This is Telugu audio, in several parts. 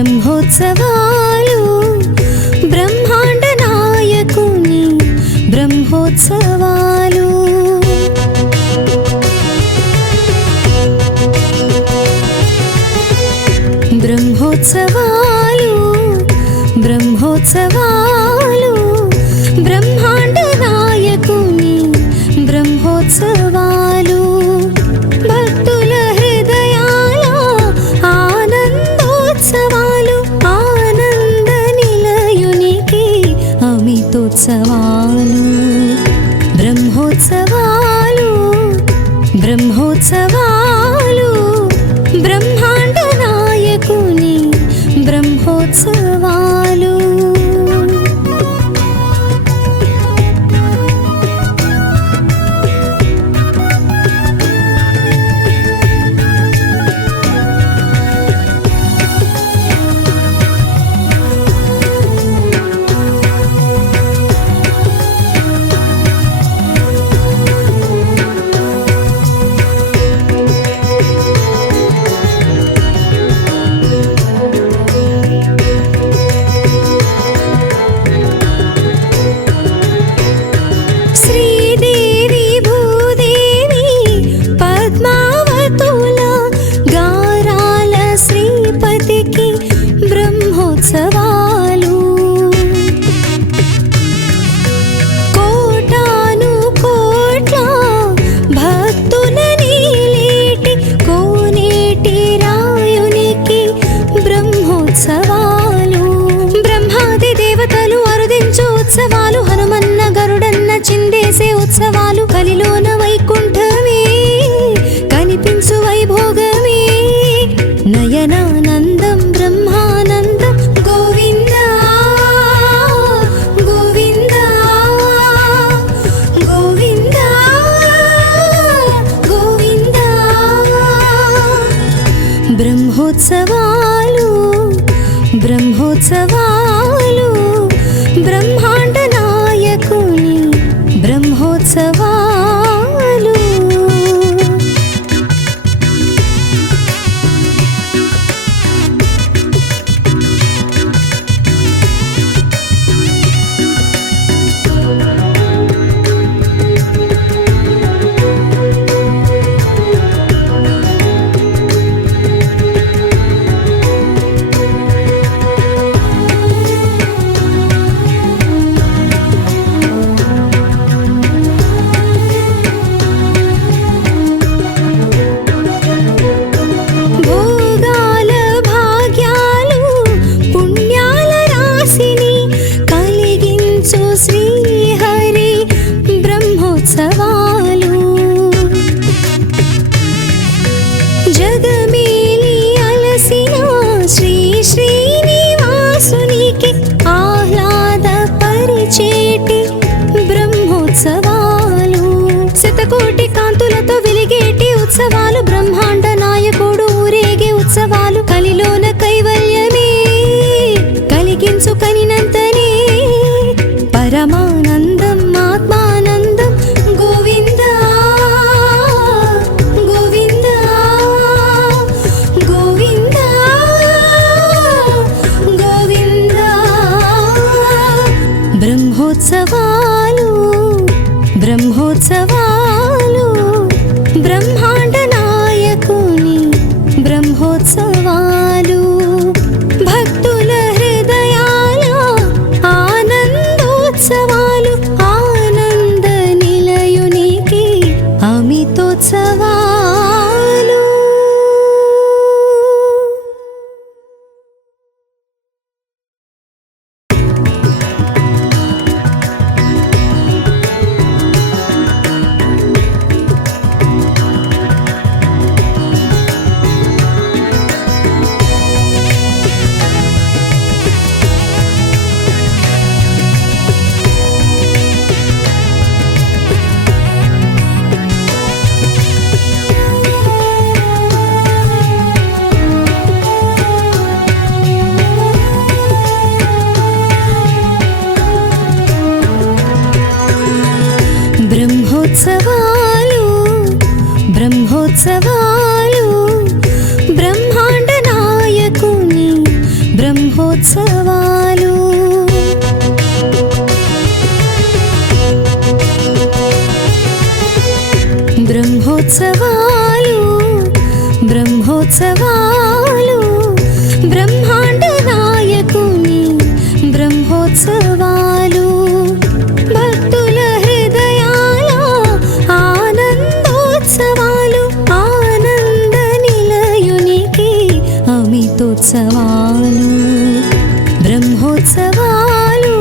బ్రహ్మోత్సవాలు బ్రహ్మాండ నాయకుని బ్రహ్మోత్సవాలు బ్రహ్మోత్సవాలు బ్రహ్మోత్సవాలు బ్రహ్మాండ నాయకుని బ్రహ్మోత్సవాలు భక్తుల హృదయాల ఆనందోత్సవాలు ఆనంద నిలయునికి అమితోత్సవాలు బ్రహ్మోత్సవాలు బ్రహ్మోత్సవాలు బ్రహ్మాండ నాయకుని బ్రహ్మోత్సవాలు బ్రహ్మోత్సవాలు కోటాను కోట్ల భక్తుల నీలేటి కోనేటి రాయునికి బ్రహ్మోత్సవాలు బ్రహ్మాది దేవతలు అరుదించు ఉత్సవాలు హనుమన్న గరుడన్న చిందేసే ఉత్సవాలు కలిలోన వైకుంఠమే కనిపించు వైభోగమే నయనానందం బ్రహ్మానందం గోవింద గోవింద గోవింద గోవింద బ్రహ్మోత్సవాలు బ్రహ్మోత్సవాలు బ్రహ్మాండ నాయకుని బ్రహ్మోత్సవాలు జగమేలి అలసిన శ్రీ శ్రీనివాసునికి ఆహ్లాద పరిచేటి బ్రహ్మోత్సవాలు శతకోటి కాంతులతో వెలిగేటి ఉత్సవాలు బ్రహ్మాండ నాయకుడు ఊరేగే ఉత్సవాలు కలిలోన కైవల్యమే కలిగించు కనినంతనే పరమానందం ఆత్మానందం గోవింద గోవింద గోవింద గోవింద బ్రహ్మోత్సవాలు బ్రహ్మోత్సవాలు బ్రహ్మాండ నాయకుని బ్రహ్మోత్సవాలు భక్తుల హృదయాల ఆనందోత్సవాలు ఆనంద నిలయునికి అమితోత్సవాలు బ్రహ్మోత్సవాలు బ్రహ్మోత్సవాలు బ్రహ్మాండ నాయకుని బ్రహ్మోత్సవాలు బ్రహ్మోత్సవాలు బ్రహ్మోత్సవాలు బ్రహ్మాండ నాయకుని బ్రహ్మోత్సవాలు భక్తుల హృదయాల ఆనందోత్సవాలు ఆనంద నిలయునికి అమితోత్సవాలు బ్రహ్మోత్సవాలు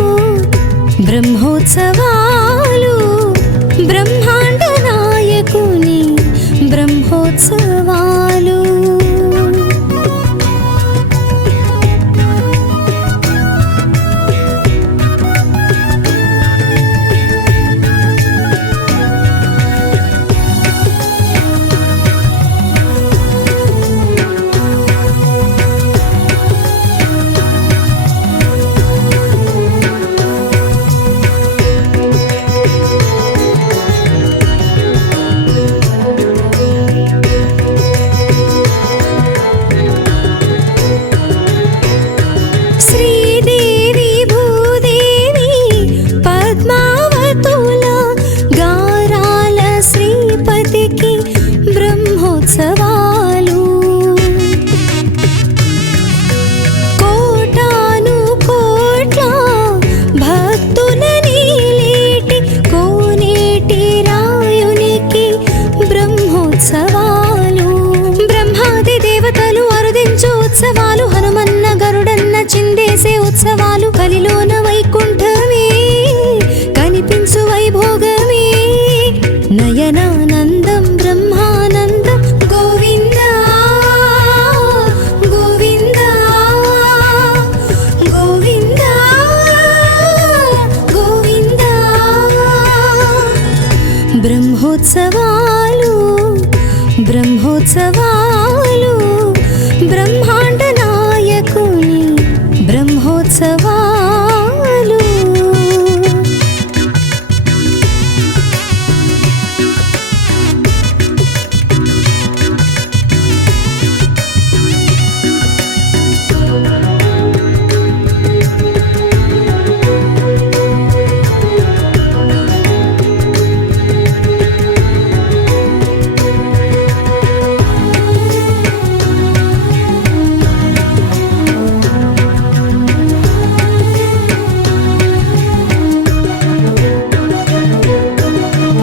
బ్రహ్మోత్సవాలు బ్రహ్మాండ నాయకుని బ్రహ్మోత్సవాలు శ్రీదేవి భూదేవి పద్మావతుల గారాల శ్రీపతికి బ్రహ్మోత్సవాలు కోటాను కోట్ల భక్తుల నీలేటి కోనేటి రాయునికి బ్రహ్మోత్సవాలు బ్రహ్మాది దేవతలు అరుదించు ఉత్సవాలు హనుమన్న గరుడన్న చిందేసే ఉత్సవాలు కలిలోన వైకుంఠమే కనిపించు వైభోగమే నయనానందం బ్రహ్మానందం గోవింద గోవింద గోవింద గోవింద బ్రహ్మోత్సవాలు బ్రహ్మోత్సవాలు బ్రహ్మాండ నాయకుని బ్రహ్మోత్సవాలు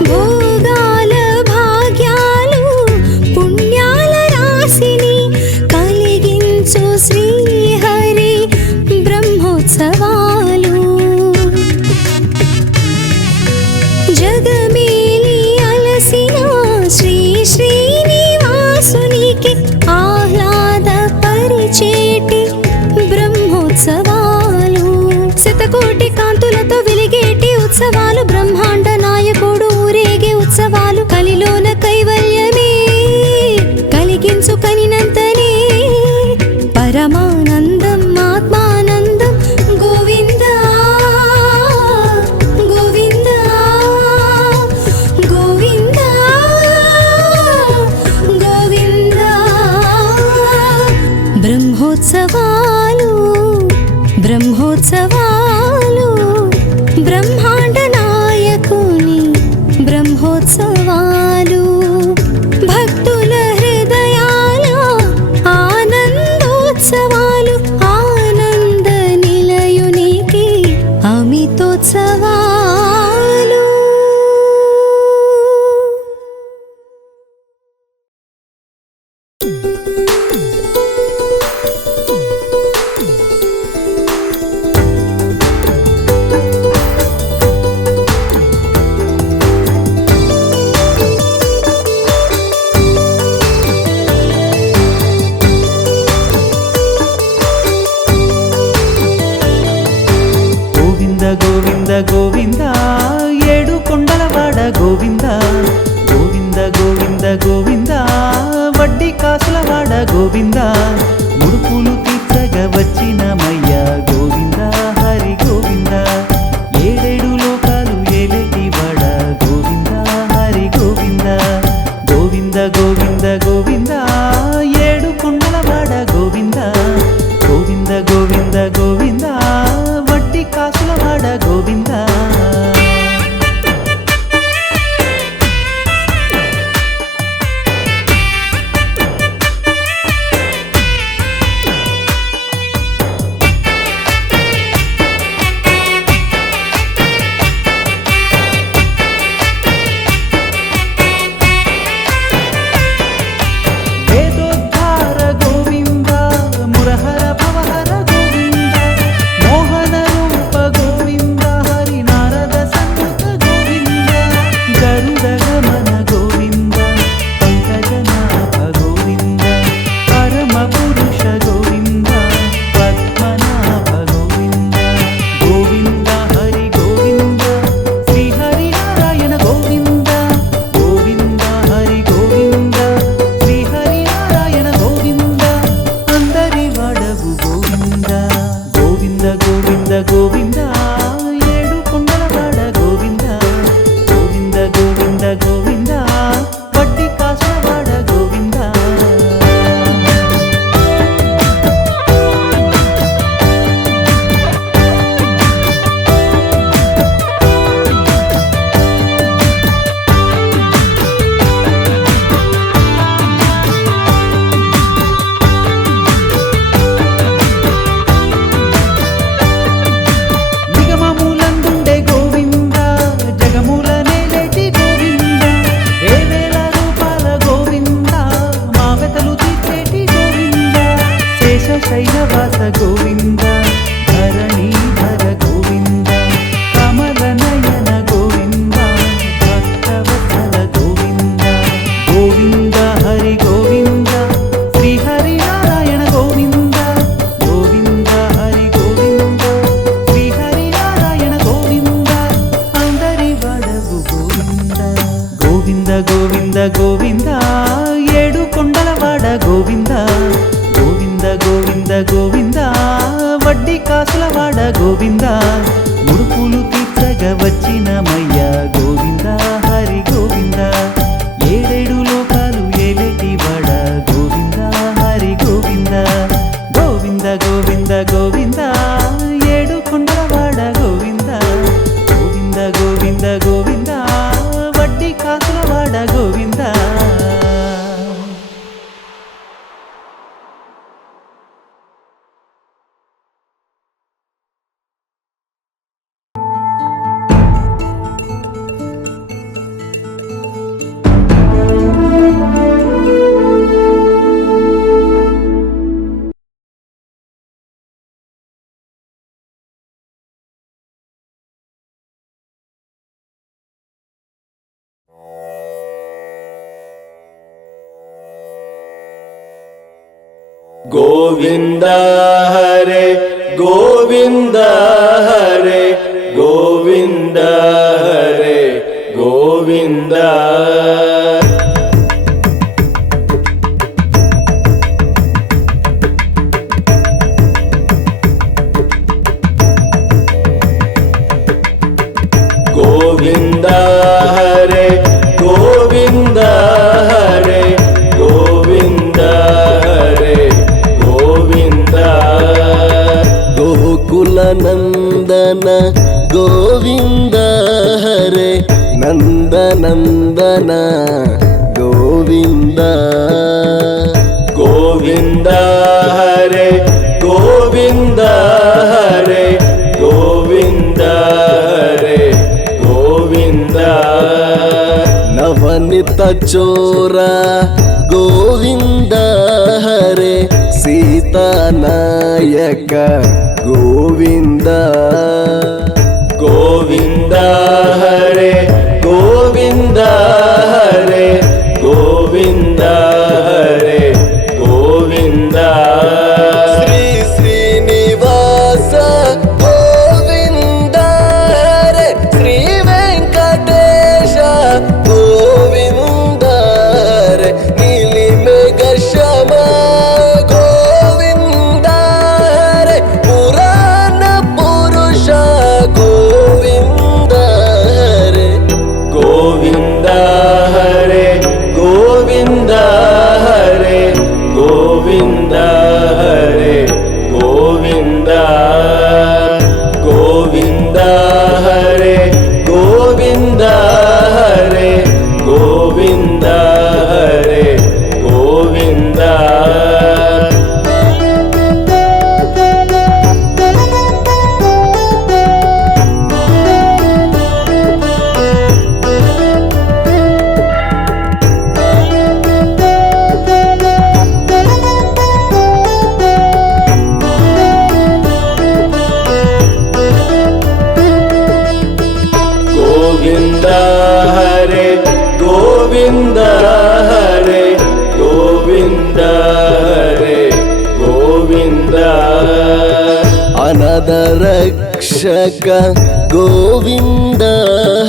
భోగాల భాగ్యాలు పుణ్యాల రాశిని కలిగించు శ్రీహరి బ్రహ్మోత్సవాలు జగమేలి అలసిన శ్రీ శ్రీనివాసునికి ఆహ్లాద పరిచేటి బ్రహ్మోత్సవాలు శతకోటి కాంతులతో వెలిగేటి ఉత్సవాలు బ్రహ్మాండ నాయకుడు ఊరేగే ఉత్సవాలు కలిలోన కైవల్యమే కలిగించు కనినంతనే పరమానందం ఆత్మానందం గోవింద గోవింద గోవింద గోవింద బ్రహ్మోత్సవాలు బ్రహ్మోత్సవాలు బ్రహ్మాండ నాయకుని బ్రహ్మోత్సవాలు భక్తుల హృదయాల ఆనందోత్సవాలు ఆనంద నిలయునికి అమితోత్సవాలు గోవింద గోవింద ఏడు కొండలవాడ గోవింద గోవింద గోవింద గోవింద వడ్డీ కాసులవాడ గోవింద ముడుపులు తీర్చగా వచ్చినమయ్యా గోవింద హరి గోవింద ఏడేడు లోకాలు ఏలేటి వాడ గోవింద హరి గోవింద గోవింద గోవింద గోవింద ఏడు కొండలవాడ గోవింద గోవింద గోవింద గోవింద గోవింద వడ్డీ కాసుల వాడ గోవింద గోవింద ఏడు కొండలవాడ గోవింద గోవింద గోవింద గోవింద వడ్డీ కాసులవాడ గోవింద శైలవాస గోవింద ధరణీధర గోవింద కమల నయన గోవింద భక్తవత్సల గోవింద గోవింద హరి గోవింద శ్రీ హరి నారాయణ గోవింద గోవింద హరి గోవింద శ్రీ హరి నారాయణ గోవింద అందరి వడవు గోవింద గోవింద గోవింద గోవింద ఏడు కొండలవాడ గోవింద గోవింద గోవింద గోవింద వడ్డీ కాసులవాడ గోవింద ముడుపులు తీర్చగా వచ్చినమయ్య గోవింద హరి గోవింద ఏడేడు లోకాలు ఏలేటి వడ గోవింద హరి గోవింద గోవింద గోవింద గోవింద ఏడు కొండలవాడ గోవింద గోవింద గోవింద గోవింద వడ్డీ కాసులవాడ గోవింద गोविंद हरे गोविंद हरे गोविंद हरे गोविंद गोविंद हरे गोविंद हरे गोविंद हरे गोविंद गोकुल नंदन गोविंद हरे नंद नंदन गोविंद गोविंद हरे गोविंद हरे गोविंद हरे गोविंद नवनीत चोरा गोविंद हरे सीता नायक गोविंद गोविंद हरे गोविंद हरे गोविंद हरे गोविंद श्री श्रीनिवास गोविंद हरे श्री वेंकटेश गोविंद हरे नीली मेघ श्यामा गोविंद हरे पुराण पुरुष गोविंद हरे ಆಪದ ರಕ್ಷಕ ಗೋವಿಂದ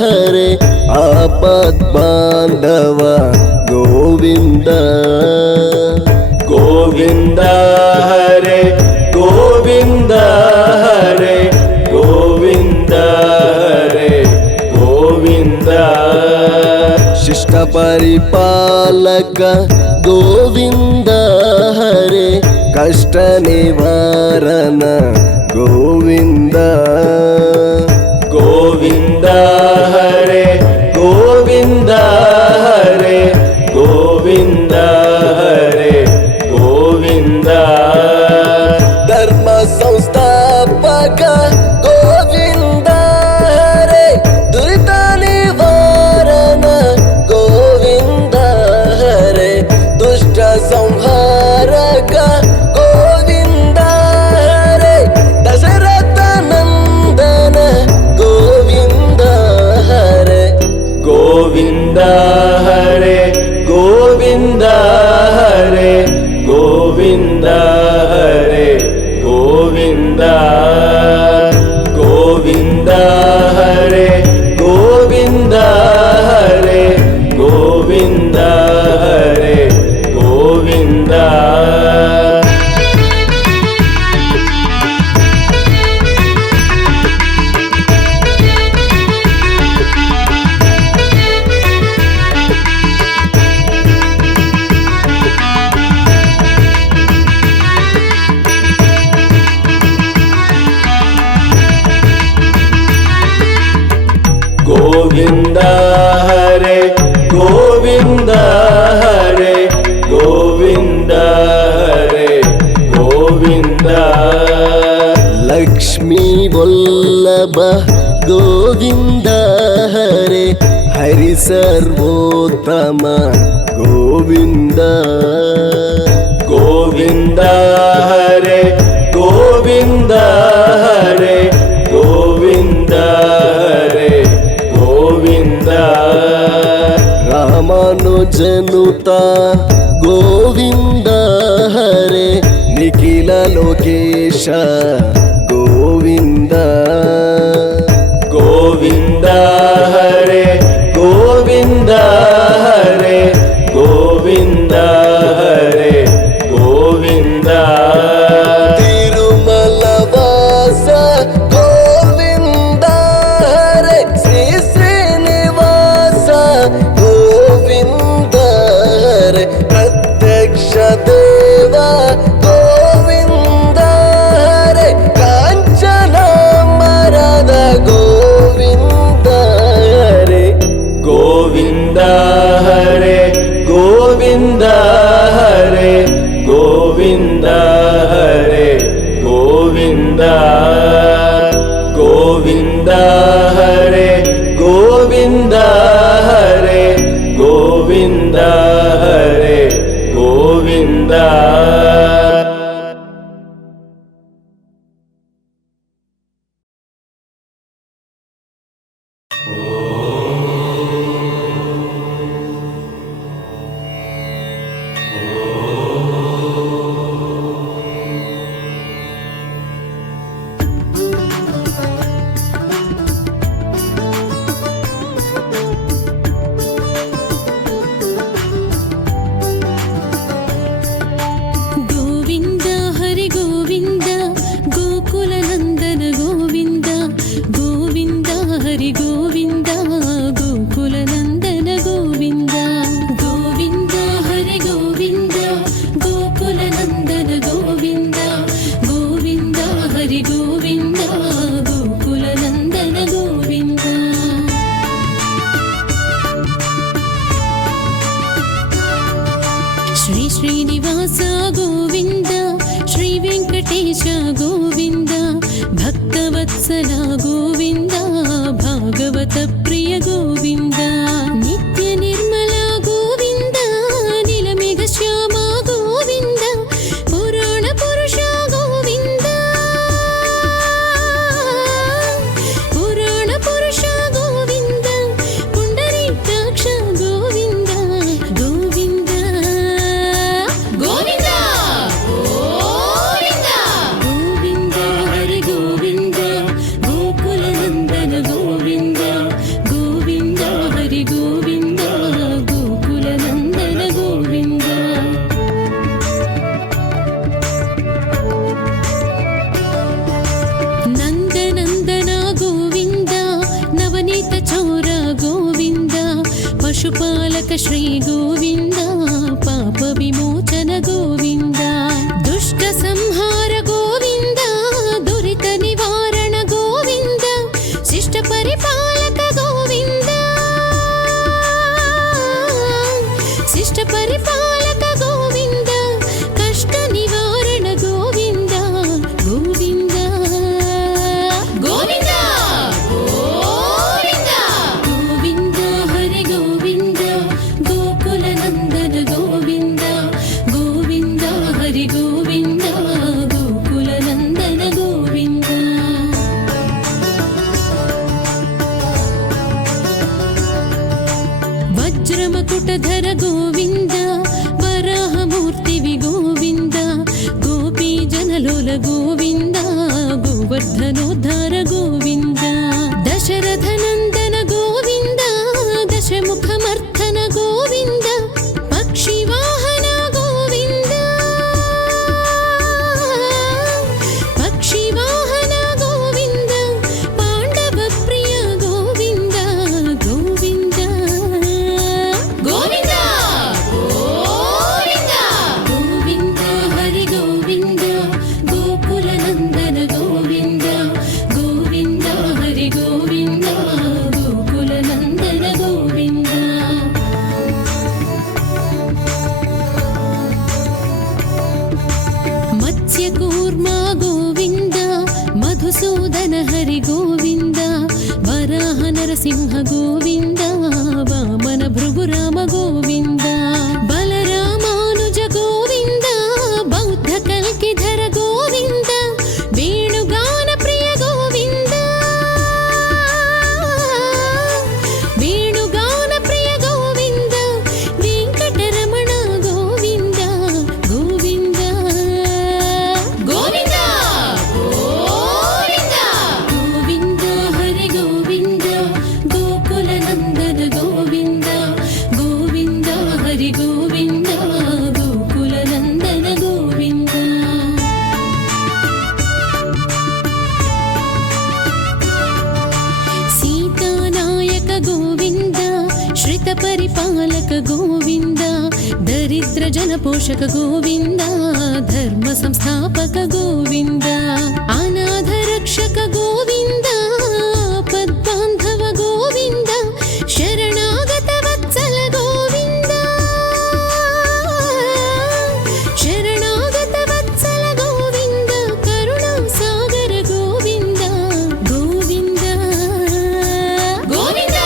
ಹರೇ ಆಪದ್ ಬಾಂಧವ ಗೋವಿಂದ ಗೋವಿಂದ ಹರೇ ಗೋವಿಂದ ಹರೇ ಗೋವಿಂದ ಹರೇ ಗೋವಿಂದ ಶಿಷ್ಟ ಪರಿಪಾಲಕ ಗೋವಿಂದ ಹರೇ ಕಷ್ಟ ನಿವಾರಣ ಗೋವಿಂದ ಗೋವಿಂದ ಹರೇ ಗೋವಿಂದ ಹರೇ ಗೋವಿಂದ ಹರೇ ಗೋವಿಂದ ಧರ್ಮ ಸಂಸ್ಥಾಪಕ ಗೋವಿಂದ ಹರೇ ದುರಿತ ನಿವಾರಣ ಗೋವಿಂದ ಹರೇ ದುಷ್ಟ ಸಂಹಾರಕ ಗೋವಿಂದ ಹರೇ ದಶರಥ ನಂದನ ಗೋವಿಂದ ಹರೇ ಗೋವಿಂದ ಹರೇ ಗೋವಿಂದ ಹರೇ ಗೋವಿಂದ ಹರೇ ಗೋವಿಂದ ಗೋವಿಂದ ಹರೇ ಗೋವಿಂದ ಹರೇ ಗೋವಿಂದ ಹರೇ ಗೋವಿಂದ ಗೋವಿಂದ ಹರೇ ಗೋವಿಂದ ಹರೇ ಗೋವಿಂದ ಹರೇ ಗೋವಿಂದ ಲಕ್ಷ್ಮೀ ವಲ್ಲಭ ಗೋವಿಂದ ಹರೇ ಹರಿ ಸರ್ವೋತ್ತಮ ಗೋವಿಂದ ಗೋವಿಂದ ಹರೇ ಗೋವಿಂದ ಹರೇ ಗೋವಿಂದ ಹರೇ ಗೋವಿಂದ ರಾಮಾನುಜನುತ ಗೋವಿಂದ ಹರೇ ನಿಖಿಲ ಲೋಕೇಶ ಗೋವಿಂದ ಗೋವಿಂದ ಹರೇ ಗೋವಿಂದ ಹರೇ ಗೋವಿಂದ ಹರೇ ಗೋವಿಂದ ತಿರುಮಲ ವಾಸ ಗೋವಿಂದ ಹರೇ ಶ್ರೀ ಶ್ರೀನಿವಾಸ ಗೋವಿಂದ ಹರೇ ಪ್ರತ್ಯಕ್ಷ ದೇವ ಗೋವಿಂದ ಹರೇ ಕಾಂಚನ ಮರದ ಗೋವಿಂದ ಹರೇ ಗೋವಿಂದ ಹರೇ ಗೋವಿಂದ ಹರೇ ಗೋವಿಂದ ಹರೇ ಗೋವಿಂದ ಗೋವಿಂದ ಹರೇ ಗೋವಿಂದ ಹರೇ ಗೋವಿಂದ ಹರೇ ಗೋವಿಂದ ಗೋವಿಂದ ಹರಿ ಗೋವಿಂದ ಗೋಕುಲ ನಂದನ ಗೋವಿಂದ ಗೋವಿಂದ ಹರಿ ಗೋವಿಂದ ಗೋಕುಲ ನಂದನ ಗೋವಿಂದ ಗೋವಿಂದ ಹರಿ ಗೋವಿಂದ ಗೋಕುಲ ನಂದನ ಗೋವಿಂದ ಗೋವಿಂದ ಹರಿ ಗೋವಿಂದ ಗೋಕುಲ ನಂದನ ಗೋವಿಂದ ಶ್ರೀ ಶ್ರೀನಿವಾಸ ಗೋವಿಂದ ಶ್ರೀ ವೆಂಕಟೇಶ ಗೋವಿಂದ ಭಕ್ತವತ್ಸಲ ಗೋವಿಂದ ಭಾಗವತ ಪ್ರಿಯ ಗೋವಿಂದ ನಿತ್ಯ ನಿರ್ಮಲ ಗೋವಿಂದ ನೀಲಮೇಘ ಶ್ಯಾಮ ಗೋವಿಂದ ಪುರಾಣ ಪುರುಷ ಗೋವಿಂದ ಪುರಾಣ ಪುರುಷ ಗೋವಿಂದ ಪುಂಡರೀಕಾಕ್ಷ ಗೋವಿಂದ ಗೋವಿಂದ ಗೋವಿಂದ ಗೋವಿಂದ ಗೋವಿಂದ वर्धनोद्धार गोविन्द दशरथनन्दन गोविन्द दशमुखमर्धन गोविन्द पक्षिवाहन गोविन्द पक्षिवाहन गोविन्द पाण्डवप्रिय गोविन्द गोविन्द गोविन्द गोविन्द गोविन्द हरि गोविन्द गोकुलनन्दन गोविन्द गोविन्द हरि गोविन्द गोकुलनन्दन गोविन्द मत्स्यकूर्मा गोविन्द मधुसूदन हरि गोविन्द वराह नरसिंह गोविन्द वामन भृगुराम गोविन्द बलरामानुज गोविन्द बौद्ध कल्किधर गोविन्द वेणुगान प्रिय गोविन्द वेणुगान प्रिय गोविन्द वेङ्कटरमण गोविन्द गोविन्द गोविन्द गोविन्द गोविन्द हरि गोविन्द गोकुलनन्दन गोविन्द गोविन्द हरि गोविन्द गोकुलनन्दन गोविन्द सीतानायक गोविन्द श्रितपरिपालक गोविन्द दरिद्रजनपोषक गोविन्द धर्म संस्थापक गोविन्द अनाथरक्षक गोविन्द पद्बान्धव गोविन्द शरणागत वत्सल गोविन्द शरणागत वत्सल गोविन्द करुणासागर गोविन्द गोविन्द गोविन्द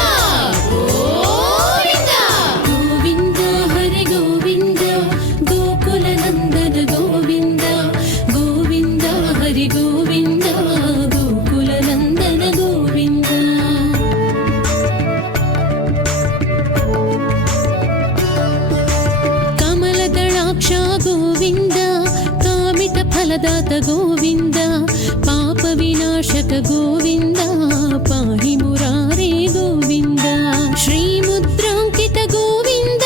गोविन्द गोविन्द हरि गोविन्द गोकुलनन्दन गोविन्द गोविन्द हरि गोविन्द गोकुलनन्दन गोविन्द कमलदलाक्ष गोविन्द कामितफलदात गोविन्द पापविनाशक गोविन्द पाहि मुरारे गोविन्द श्रीमुद्राङ्कित गोविन्द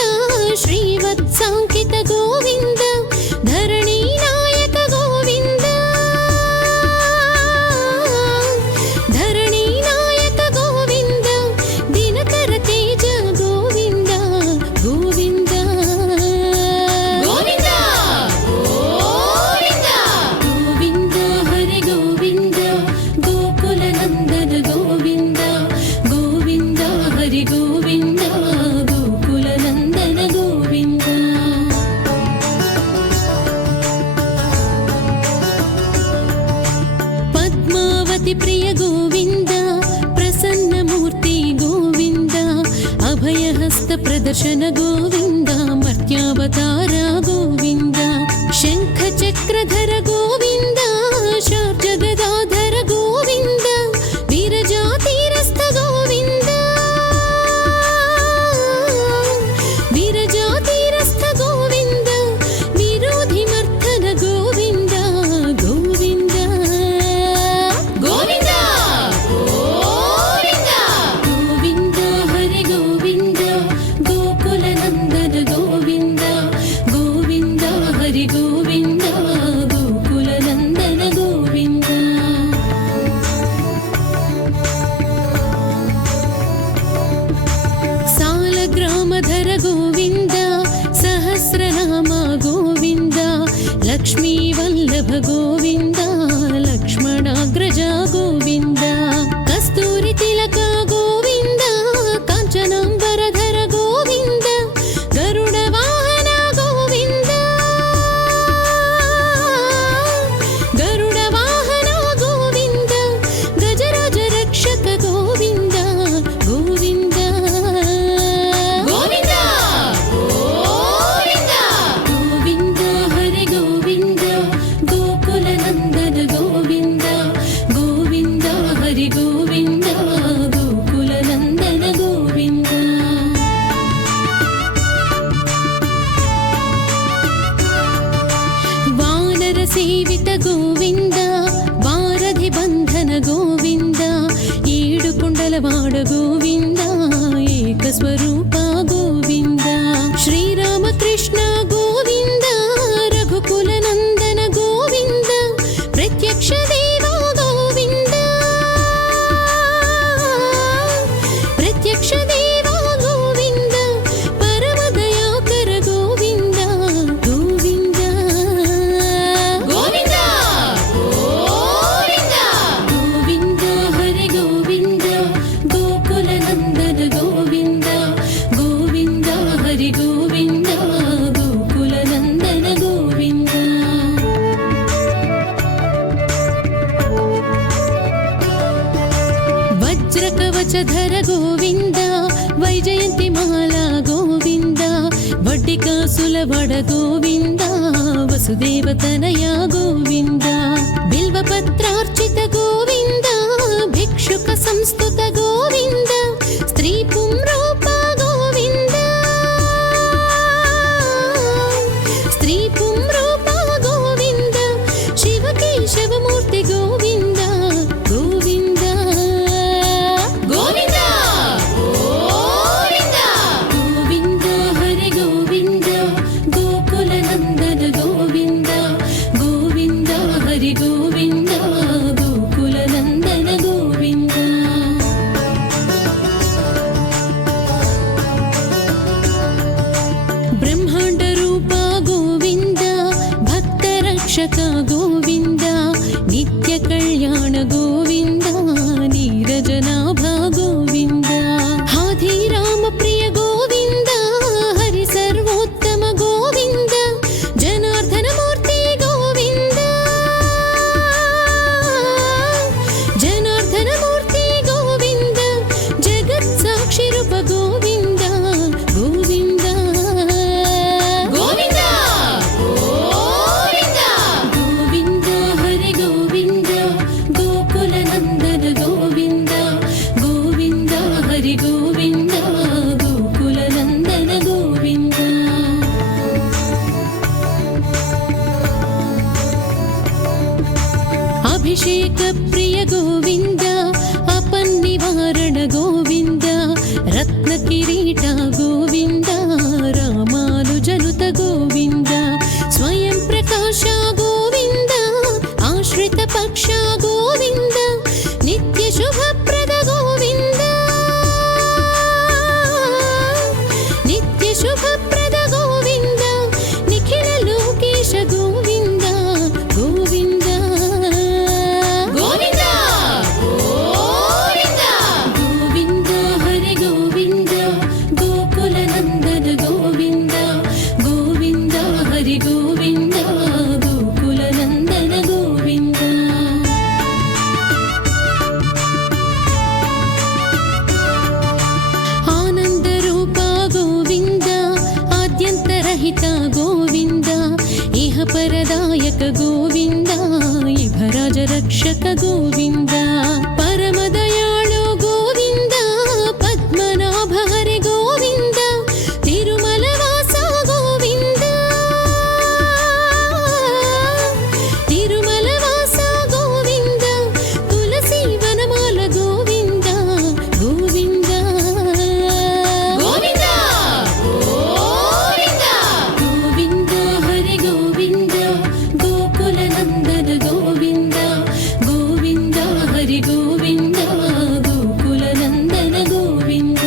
श्रीवत्साङ्कित गोविन्द धरणीनायक गोविन्द धरणीनायक गोविन्द दिनकर तेज गोविन्द गोविन्द गोविन्द गोविन्द गोविन्द हरि गोविन्द गोकुलनन्दन गोविन्द गोविन्द हरि गोविन्द गोकुलनन्दन गोविन्द पद्मावति प्रिय गोविन्द प्रसन्नमूर्ति गोविन्द अभयहस्त प्रदर्शन गोविन्द मर्त्यावतार गोविन्द शङ्खचक्रधर गोविन्द शार्जगदाधर गोविन्द वीरजातीरस्थ गोविन्द वीरजातीरस्थ गोविन्द विरोधिमर्दन गोविन्द गोविन्द गोविन्द गोविन्द गोविन्द हरि गोविन्द गोकुलनन्दन गोविन्द गोविन्द हरि गोविन्द गोकुलनन्दन गोविन्द सालग्रामधर गोविन्द सहस्रनाम गोविन्द लक्ष्मीवल्लभ गोविन्द लक्ष्मणाग्रज गोविन्द कस्तूरितिलक गोविन्द काञ्चनाम्बरधर गोविन्द गरुडवाहन गोविन्द गरुडवाहन गोविन्द गजराज रक्षक गोविन्द गोविन्द गोविन्द गोविन्द गोविन्द हरि गोविन्द गोकुलनन्दन गोविन्द गोविन्द हरि गोविन्द गोकुलनन्दन गोविन्द वानरसेवित गोविन्द वारधिबन्ध వజ్రకవచధర గోవింద వైజయంతి మాల గోవింద వడ్డి కాసుల వడ గోవింద వసుదేవతనయ గోవింద బిల్వపత్రార్చిత గోవింద భిక్షుక సంస్తుత గోవింద స్త్రీ పుంరూప గోవింద స్త్రీ పుంరూప గోవింద శివకేశవమూర్తి గోవింద గోవింద గోవింద గోవింద గోవింద హరి గోవింద గోకుల నందన గోవింద గోవింద హరి గోవింద గోకుల నందన గోవింద బ్రహ్మాండ రూప గోవింద భక్త రక్షక గోవింద నిత్య కళ్యాణ గోవింద నీరజనాభ గోవింద హాధి రామ ప్రియ గోవింద హరి సర్వోత్తమ గోవింద జనార్దన మూర్తి గోవింద జనార్దన మూర్తి గోవింద జగత్ సాక్షి రూప గోవింద గోవింద గోవింద గోవింద గోవింద హరి గోవింద గోకుల నందన గోవింద గోవింద హరి గోవింద గోకుల నందన గోవింద అభిషేక ప్రియ గోవింద అపన్నివారణ గోవింద రత్న కిరీట గోవింద రామానుజనుత గోవింద స్వయం ప్రకాశ గోవింద ఆశ్రిత పక్ష గోవింద నిత్య శుభప్రద గోవింద నిత్య శుభప్రద గోవింద నిఖిల లోకేశ గోవింద గోవింద గోవింద గోవింద గోవింద హరి గోవింద గోకుల నందన గోవింద గోవింద హరి గోవింద గోకుల నందన గోవింద ఆనంద రూప గోవింద ఆద్యంతరహిత గోవింద ఇహ పరదాయక గోవింద ఇభరాజ రక్షక గోవింద పరమదయాళు గోవింద పద్మనాభ హరి గోవింద తిరుమల వాస గోవింద తిరుమల వాస గోవింద తులసి వనమాల గోవింద గోవింద గోవింద గోవింద గోవింద హరి గోవింద గోకుల నందన గోవింద గోవింద హరి గోవింద గోకుల నందన గోవింద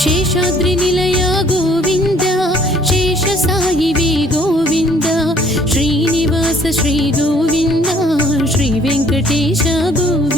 శేషాద్రి నిలయ గోవింద శేష సాయివే గోవింద శ్రీనివాస శ్రీ గోవింద శ్రీ వెంకటేశ గోవింద